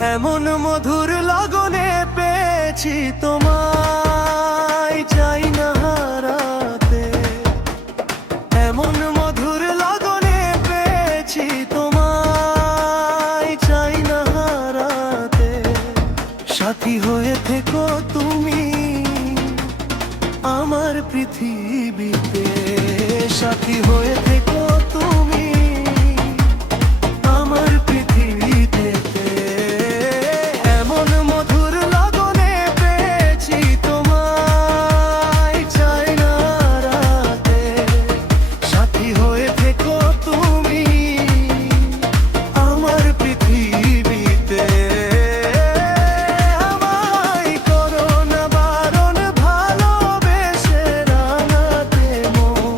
এমন মধুর লগনে পেয়েছি তোমায়, চাই না হারাতে। এমন মধুর লগনে পেয়েছি তোমায়, চাই না হারাতে। সাথী হয়ে থেকো তুমি আমার পৃথিবীতে, সাথী হয়ে থেকো তুমি আমার পৃথিবীতে। এমন মধুর লগনে পেয়েছি তোমায়, চাই না হারাতে। সাথী হয়ে থেকো তুমি আমার পৃথিবীতে। আমায় করো না বারণ ভালোবেসে রাঙাতে মন,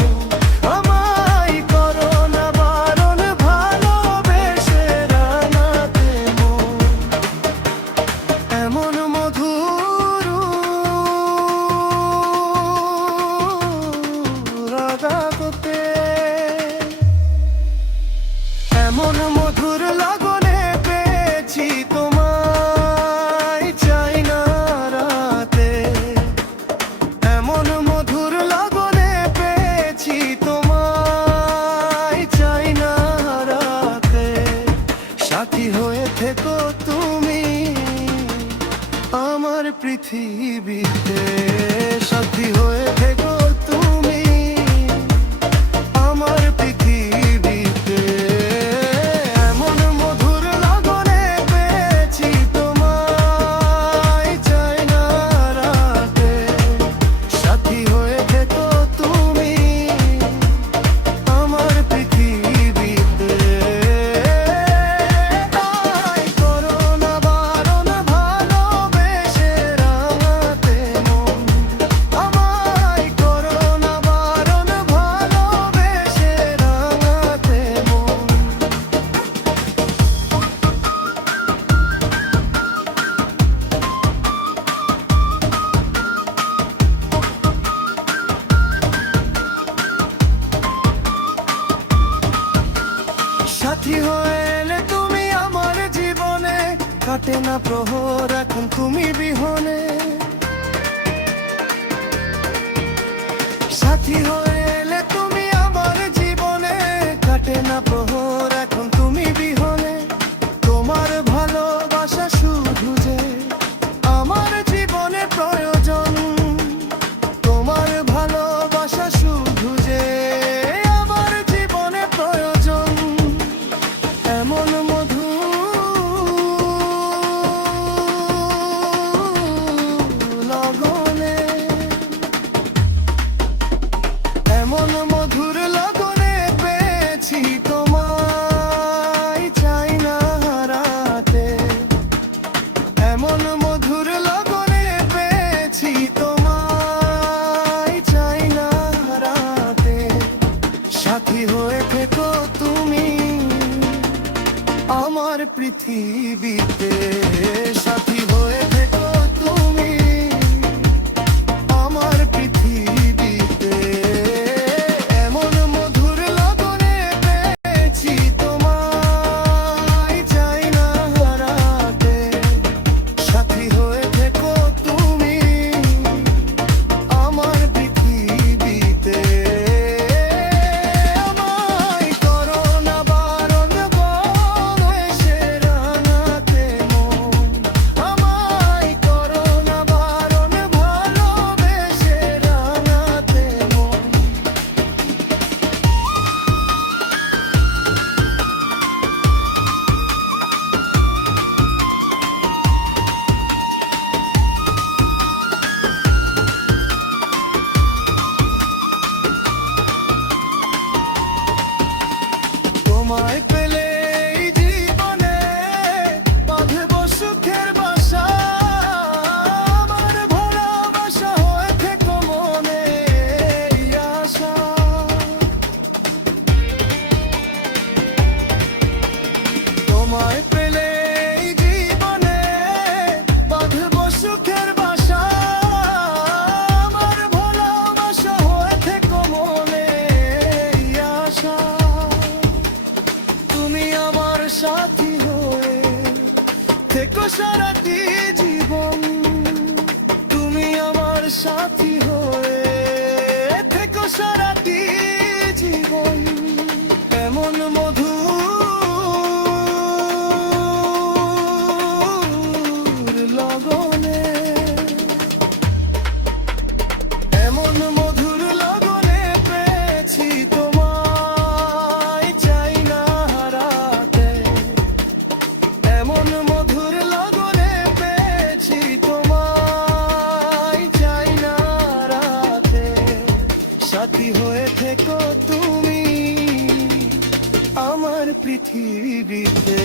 আমায় করো না বারণ ভালোবেসে রাঙাতে মন। এমন মধুর রাগাতে, এমন মধুর লগনে পেয়েছি তোমায়, চাই না হারাতে। এমন মধুর লগনে পেয়েছি তোমায়, চাই না হারাতে। সাথী হয়ে থেকো তুমি আমার পৃথিবীতে, সাথী হয়ে থেকো তুমি আমার পৃথিবীতে। এমন মধুর লগনে পেয়েছি তোমায়, চাই না হারাতে। সাথী হয়ে থেকো তুমি আমার পৃথিবীতে। আমায় করো না বারণ ভালোবেসে রাঙাতে মন, আমায় করো না বারণ ভালোবেসে রাঙাতে মন। সাথী হয়ে এলে তুমি আমার জীবনে, কাটে না প্রহর এখন তুমি বিহনে। সাথী হয়ে এলে তুমি আমার জীবনে, কাটে না প্রহর এখন তুমি বিহনে। তোমার ভালোবাসা শুধু যে আমার জীবনে প্রয়োজন, তোমার ভালোবাসা শুধু যে আমার জীবনে প্রয়োজন। এমন লগনে, এমন মধুর লগনে পেয়েছি তোমায়, চাই না হারাতে। এমন মধুর লগনে পেয়েছি তোমায়, চাই না হারাতে। সাথী হয়ে থেকো তুমি আমার পৃথিবীতে, সাথী হয়ে থেকো তুমি আমার পৃথিবীতে। এমন মধুর লগনে পেয়েছি তোমায়, চাই না হারাতে। সাথী হয়ে থেকো তুমি আমার পৃথিবীতে। আমায় করো না বারণ ভালোবেসে রাঙাতে মন, থেকো সারাটি জীবন, তুমি আমার সাথী হয়ে থেকো সারাটি জীবন। এমন মধুর লগনে, এমন মধুর লগনে পেয়েছি তোমায়, চাই না হারাতে। এমন মধুর লগনে পেয়েছি তোমায়, চাই না হারাতে। সাথী হয়ে থেকো তুমি আমার পৃথিবীতে।